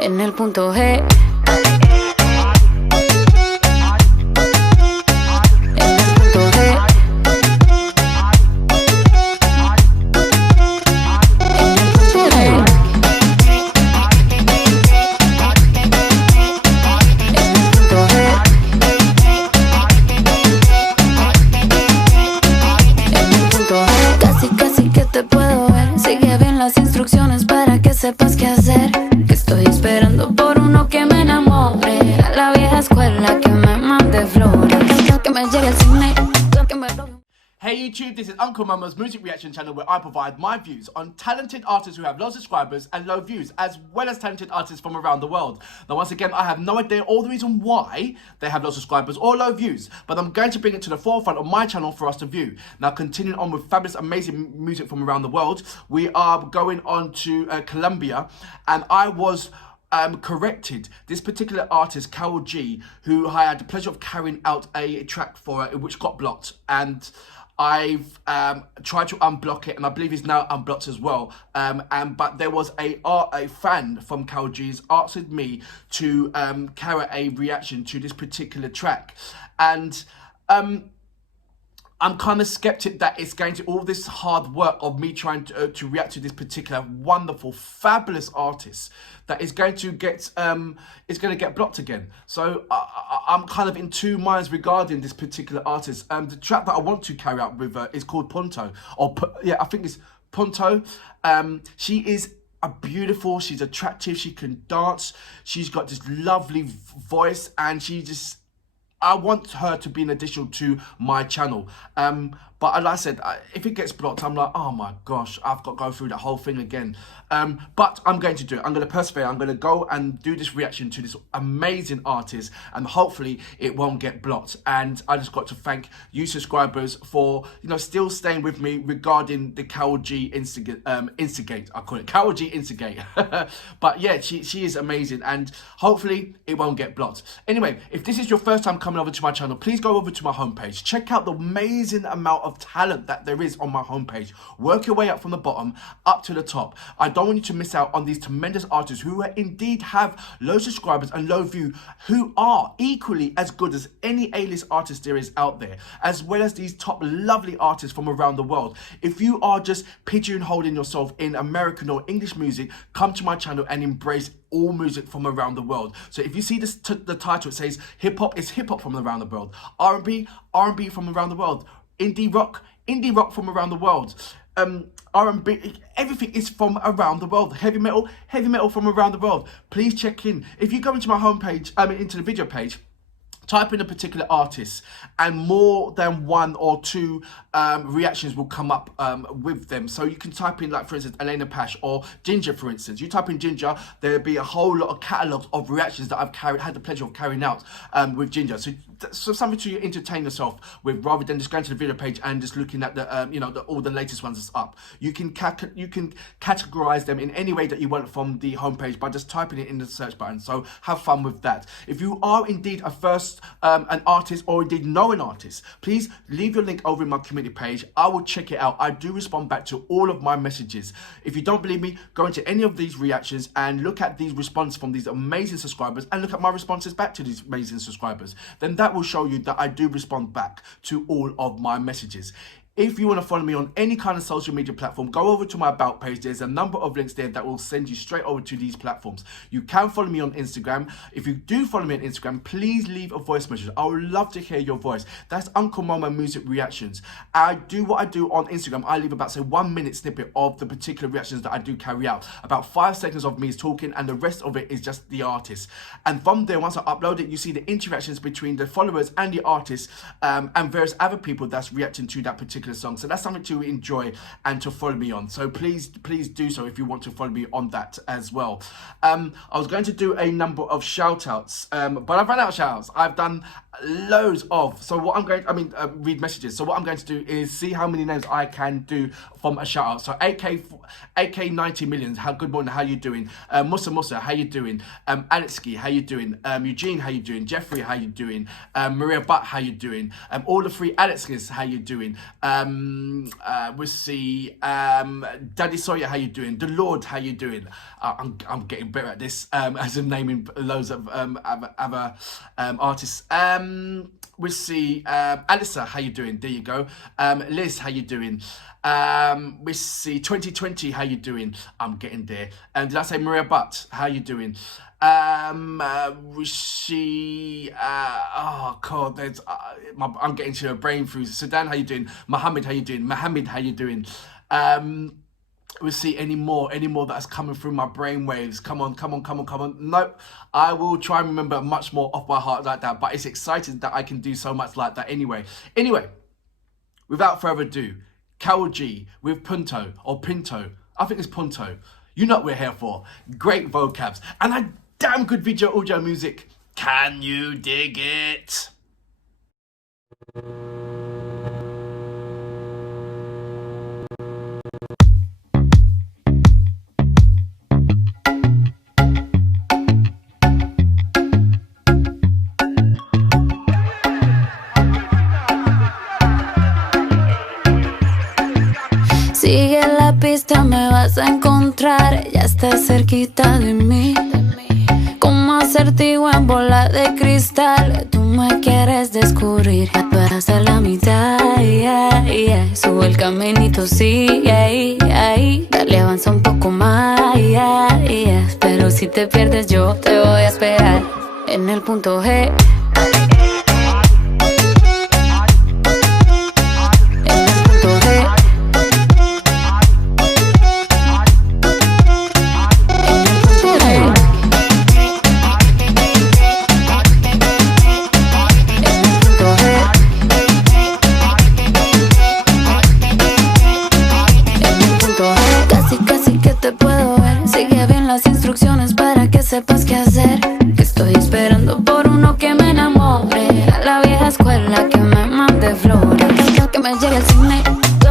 en el punto G. Casi casi que te puedo ver. Sigue bien las instrucciones para que sepas qué hacer. Que estoy esperando por uno que me enamore. A la vieja escuela que me mande flores. Que me llegue el cine, que me robe. Hey YouTube, this is Uncle Mama's music reaction channel where I provide my views on talented artists who have low subscribers and low views, as well as talented artists from around the world. Now once again, I have no idea all the reason why they have low subscribers or low views, but I'm going to bring it to the forefront of my channel for us to view. Now continuing on with fabulous, amazing music from around the world, we are going on to Colombia, and I was corrected. This particular artist, Karol G, who I had the pleasure of carrying out a track for, which got blocked, and I've tried to unblock it, and I believe it's now unblocked as well. But there was a fan from Karol G's asked me to carry a reaction to this particular track, and I'm kind of skeptic that it's going to all this hard work of me trying to react to this particular wonderful, fabulous artist that is going to get blocked again. So I'm kind of in two minds regarding this particular artist. The track that I want to carry out with is called Punto, I think it's Punto. She is beautiful, she's attractive, she can dance, she's got this lovely voice, and I want her to be an addition to my channel. But like I said, if it gets blocked, I'm like, oh my gosh, I've got to go through that whole thing again. But I'm going to do it. I'm going to persevere. I'm going to go and do this reaction to this amazing artist, and hopefully it won't get blocked. And I just got to thank you subscribers for, still staying with me regarding the Karol G instigate. I call it Karol G instigate. But yeah, she is amazing, and hopefully it won't get blocked. Anyway, if this is your first time coming over to my channel, please go over to my homepage. Check out the amazing amount of talent that there is on my homepage. Work your way up from the bottom up to the top. I don't want you to miss out on these tremendous artists who indeed have low subscribers and low view, who are equally as good as any A-list artist there is out there, as well as these top lovely artists from around the world. If you are just pigeonholing yourself in American or English music, come to my channel and embrace all music from around the world. So if you see this the title, it says hip hop is hip hop from around the world, R&B from around the world, indie rock from around the world, R&B, everything is from around the world. Heavy metal from around the world. Please check in. If you go into my homepage, into the video page, type in a particular artist, and more than one or two reactions will come up with them. So you can type in, like, for instance, Elena Pash or Ginger, for instance. You type in Ginger, there'll be a whole lot of catalogues of reactions that I've had the pleasure of carrying out with Ginger. So something to entertain yourself with, rather than just going to the video page and just looking at the all the latest ones that's up. You can categorize them in any way that you want from the homepage by just typing it in the search button. So have fun with that. If you are indeed an artist, or indeed know an artist, please leave your link over in my community page. I will check it out. I do respond back to all of my messages. If you don't believe me, go into any of these reactions and look at these responses from these amazing subscribers, and look at my responses back to these amazing subscribers. Then that will show you that I do respond back to all of my messages. If you want to follow me on any kind of social media platform, go over to my About page. There's a number of links there that will send you straight over to these platforms. You can follow me on Instagram. If you do follow me on Instagram, please leave a voice message. I would love to hear your voice. That's Uncle Mama Music Reactions. I do what I do on Instagram. I leave about, say, 1 minute snippet of the particular reactions that I do carry out. About 5 seconds of me is talking, and the rest of it is just the artist. And from there, once I upload it, you see the interactions between the followers and the artist, and various other people that's reacting to that particular song. So that's something to enjoy and to follow me on. So please do so if you want to follow me on that as well. I was going to do a number of shout outs, but I've run out of shout outs. I've done loads of. So what I'm going, read messages. So what I'm going to do is see how many names I can do from a shout out. So AK 90 millions, how good morning, how you doing? Musa, how you doing? Alexi, how you doing? Eugene, how you doing? Jeffrey, how you doing? Maria Butt, how you doing? All the three Alexes, how you doing? We'll see, Daddy Sawyer, how you doing? The Lord, how you doing? I'm getting better at this, as in naming loads of other artists. We'll see, Alissa, how you doing? There you go. Liz, how you doing? We see 2020, how you doing? I'm getting there. Did I say Maria Butt? How you doing? We see, oh god, there's I'm getting to a brain freeze. Sudan, how you doing? Mohammed, how you doing? Mohammed, how you doing? We'll see any more that's coming through my brain waves. Come on. Nope, I will try and remember much more off by heart like that, but it's exciting that I can do so much like that anyway, without further ado, Karol G with Punto, or Pinto, I think it's Punto. You know what we're here for. Great vocabs and a damn good video audio music. Can you dig it? Sigue la pista, me vas a encontrar. Ya estás cerquita de mí. Como acertijo en bola de cristal. Tú me quieres descubrir. Para hacer la mitad, Sube el caminito, sigue ahí. Dale, avanza un poco más, Pero si te pierdes yo te voy a esperar en el punto G. Instrucciones para que sepas qué hacer. Que estoy esperando por uno que me enamore. A la vieja escuela que me mande flores. Que me lleve al cine,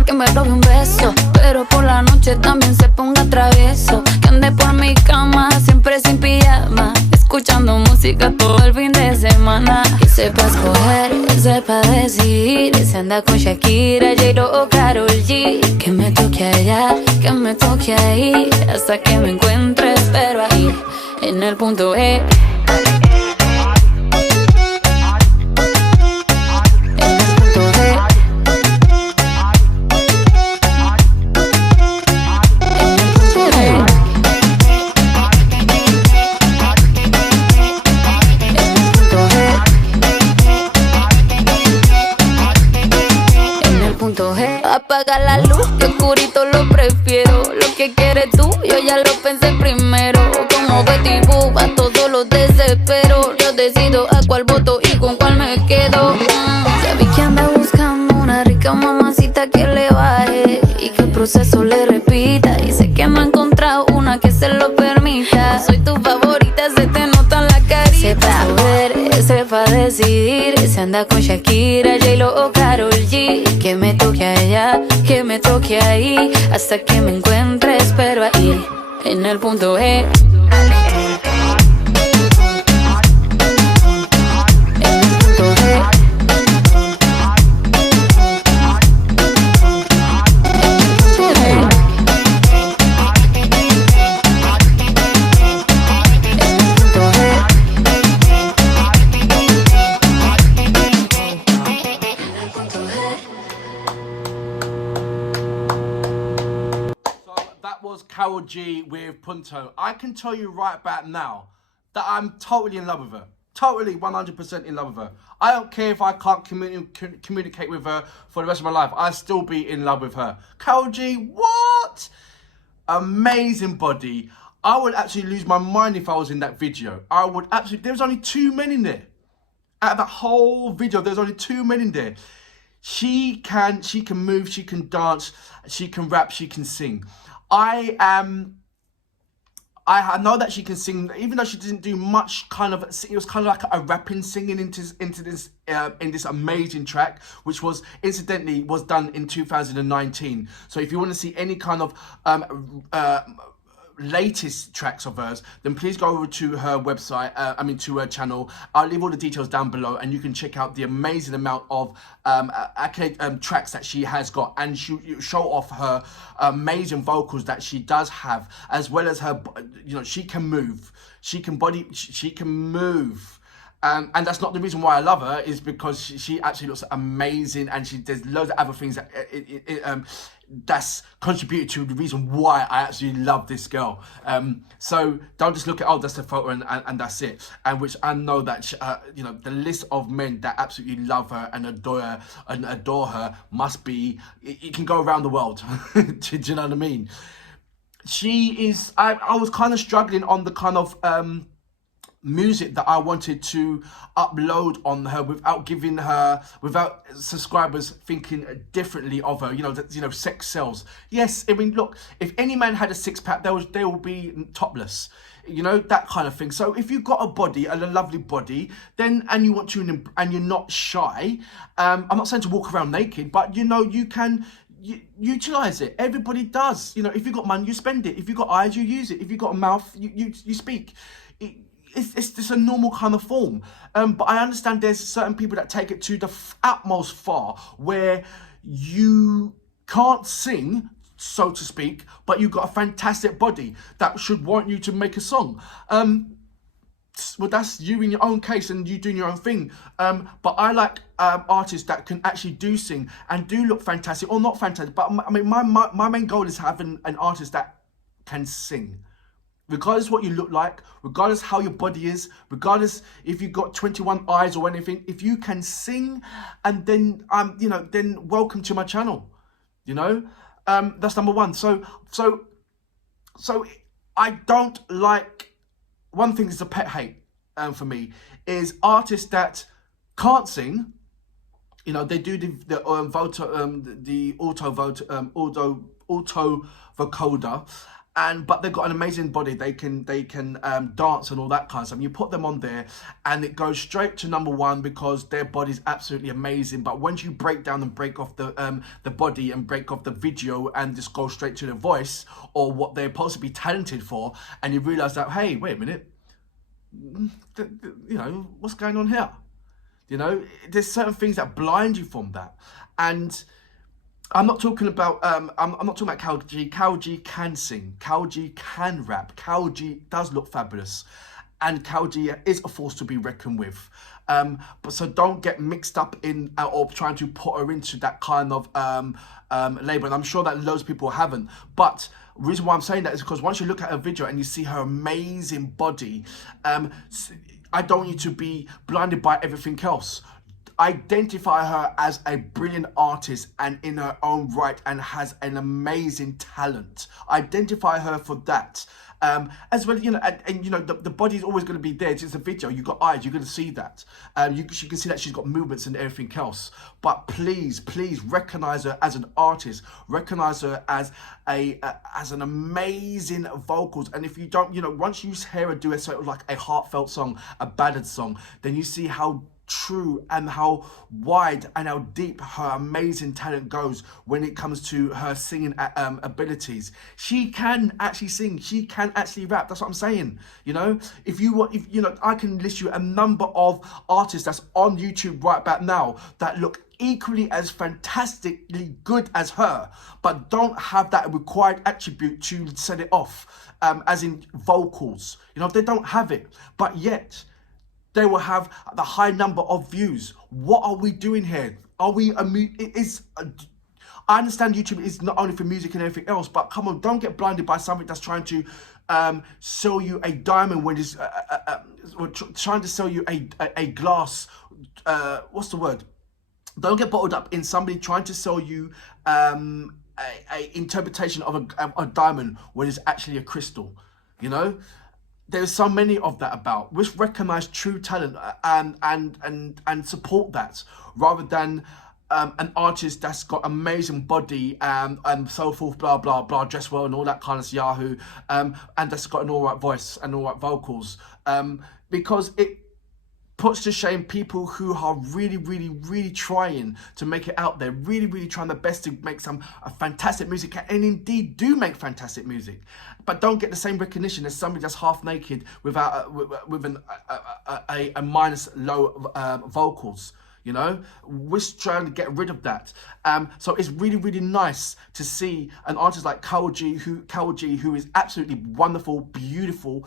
que me robe un beso. Pero por la noche también se ponga travieso. Que ande por mi cama siempre sin pijama, escuchando música todo el fin de semana. Que sepa escoger, que sepa decidir. Se anda con Shakira, J-Lo o Karol G. Que me toque allá, que me toque ahí. Hasta que me encuentre, espero ahí en el punto E. Apaga la luz, que oscurito lo prefiero. Lo que quieres tú, yo ya lo pensé primero. Como Betty Boo, a todos los desespero. Yo decido a cuál voto y con cuál me quedo. Ya vi que anda buscando una rica mamacita que le baje y que el proceso le repita. Y sé que me ha encontrado una que se lo permita. Soy tu favorita, se te nota en la carita. Sepa ver, sepa decidir. Se anda con Shakira, J-Lo o Karol G. Que me toque allá, que me toque ahí. Hasta que me encuentre, espero ahí en el punto E. Karol G with Punto. I can tell you right about now that I'm totally in love with her. Totally 100% in love with her. I don't care if I can't communicate with her for the rest of my life. I'll still be in love with her. Karol G, what? Amazing body. I would actually lose my mind if I was in that video. I would absolutely, there was only 2 men in there. Out of that whole video, there's only 2 men in there. She can move, she can dance, she can rap, she can sing. I I know that she can sing, even though she didn't do much kind of, it was kind of like a rapping singing into this in this amazing track, which was incidentally was done in 2019. So if you want to see any kind of latest tracks of hers, then please go over to her website, to her channel. I'll leave all the details down below, and you can check out the amazing amount of tracks that she has got, and show off her amazing vocals that she does have, as well as her, she can move, she can move. And that's not the reason why I love her, is because she actually looks amazing, and there's loads of other things that that's contributed to the reason why I actually love this girl. So don't just look at, oh, that's the photo and that's it. And which I know that the list of men that absolutely love her and adore her must be, it can go around the world. Do you know what I mean? She is, I was kind of struggling on the kind of music that I wanted to upload on her without subscribers thinking differently of her. Sex sells. Yes, I mean, look, if any man had a six-pack, they will be topless, that kind of thing. So if you've got a body, a lovely body, then, and you want to, and you're not shy, I'm not saying to walk around naked, but you can utilize it. Everybody does. If you've got money, you spend it. If you've got eyes, you use it. If you've got a mouth, you speak. It's just a normal kind of form. But I understand there's certain people that take it to the utmost far, where you can't sing, so to speak, but you've got a fantastic body that should warrant you to make a song. Well, that's you in your own case, and you doing your own thing. But I like artists that can actually do sing and do look fantastic, or not fantastic. But I mean, my main goal is having an artist that can sing. Regardless what you look like, regardless how your body is, regardless if you've got 21 eyes or anything, if you can sing, and then then welcome to my channel. That's number one. So I don't like, one thing is a pet hate for me, is artists that can't sing. They do the auto vocoder. But they've got an amazing body. They can dance and all that kind of stuff. You put them on there, and it goes straight to number one because their body's absolutely amazing. But once you break down and break off the body and break off the video and just go straight to the voice or what they're supposed to be talented for, and you realise that, hey, wait a minute, what's going on here? There's certain things that blind you from that. And I'm not talking about I'm not talking about Karol G. Karol G can sing. Karol G can rap. Karol G does look fabulous, and Karol G is a force to be reckoned with. But so don't get mixed up in or trying to put her into that kind of label. And I'm sure that loads of people haven't. But the reason why I'm saying that is because once you look at her video and you see her amazing body, I don't want you to be blinded by everything else. Identify her as a brilliant artist and in her own right, and has an amazing talent. Identify her for that. As well, the body is always going to be there. It's just a video. You've got eyes. You're going to see that. You can see that she's got movements and everything else. But please recognize her as an artist. Recognize her as an amazing vocals. And if you don't, once you hear her do a sort of like a heartfelt song, a ballad song, then you see how true and how wide and how deep her amazing talent goes when it comes to her singing abilities. She can actually sing, she can actually rap. That's what I'm saying. I can list you a number of artists that's on YouTube right about now that look equally as fantastically good as her, but don't have that required attribute to set it off, as in vocals. They don't have it, but yet they will have the high number of views. What are we doing here? Are we I understand YouTube is not only for music and everything else, but come on, don't get blinded by something that's trying to sell you a diamond when it's trying to sell you a glass. What's the word? Don't get bottled up in somebody trying to sell you a interpretation of a diamond when it's actually a crystal. There's so many of that about. Let's recognize true talent and support that, rather than an artist that's got amazing body and so forth, blah blah blah, dress well and all that kind of yahoo, and that's got an alright voice and alright vocals, because it puts to shame people who are really trying to make it out there, really trying their best to make some fantastic music, and indeed do make fantastic music, but don't get the same recognition as somebody that's half naked without with a minus low vocals. You know, we're trying to get rid of that. So it's really nice to see an artist like Karol G, who is absolutely wonderful, beautiful,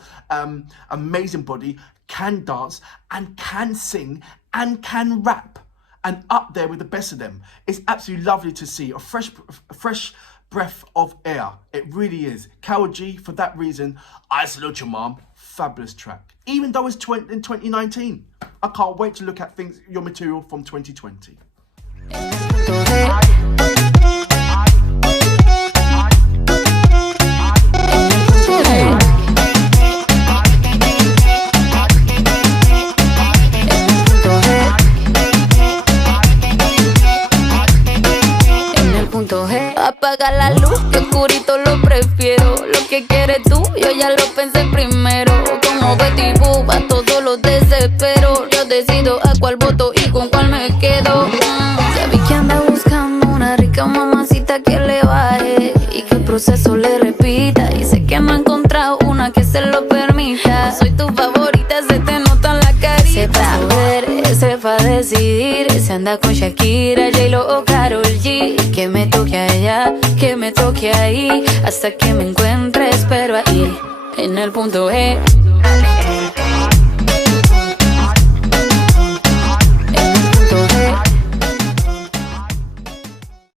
amazing body, can dance and can sing and can rap, and up there with the best of them. It's absolutely lovely to see a fresh breath of air. It really is. Karol G, for that reason, I salute you, mom. Fabulous track. Even though it's in 2019. I can't wait to look at your material from 2020. Apaga la luz, que oscurito lo prefiero. Lo que quieres tú, yo ya lo pensé primero. Como Betty Boo, a todos los desespero. Yo decido a cuál voto y con cuál me quedo. Ya vi que anda buscando una rica mamacita que le baje y que el proceso le repita. Y sé que no ha encontrado una que se lo permita. Soy tu favorita, se te nota en la carita. Sepa ver, sepa decidir. Se anda con Shakira, J-Lo o Karol G. Que me toque allá, que me toque ahí. Hasta que me encuentre, espero ahí en el punto G.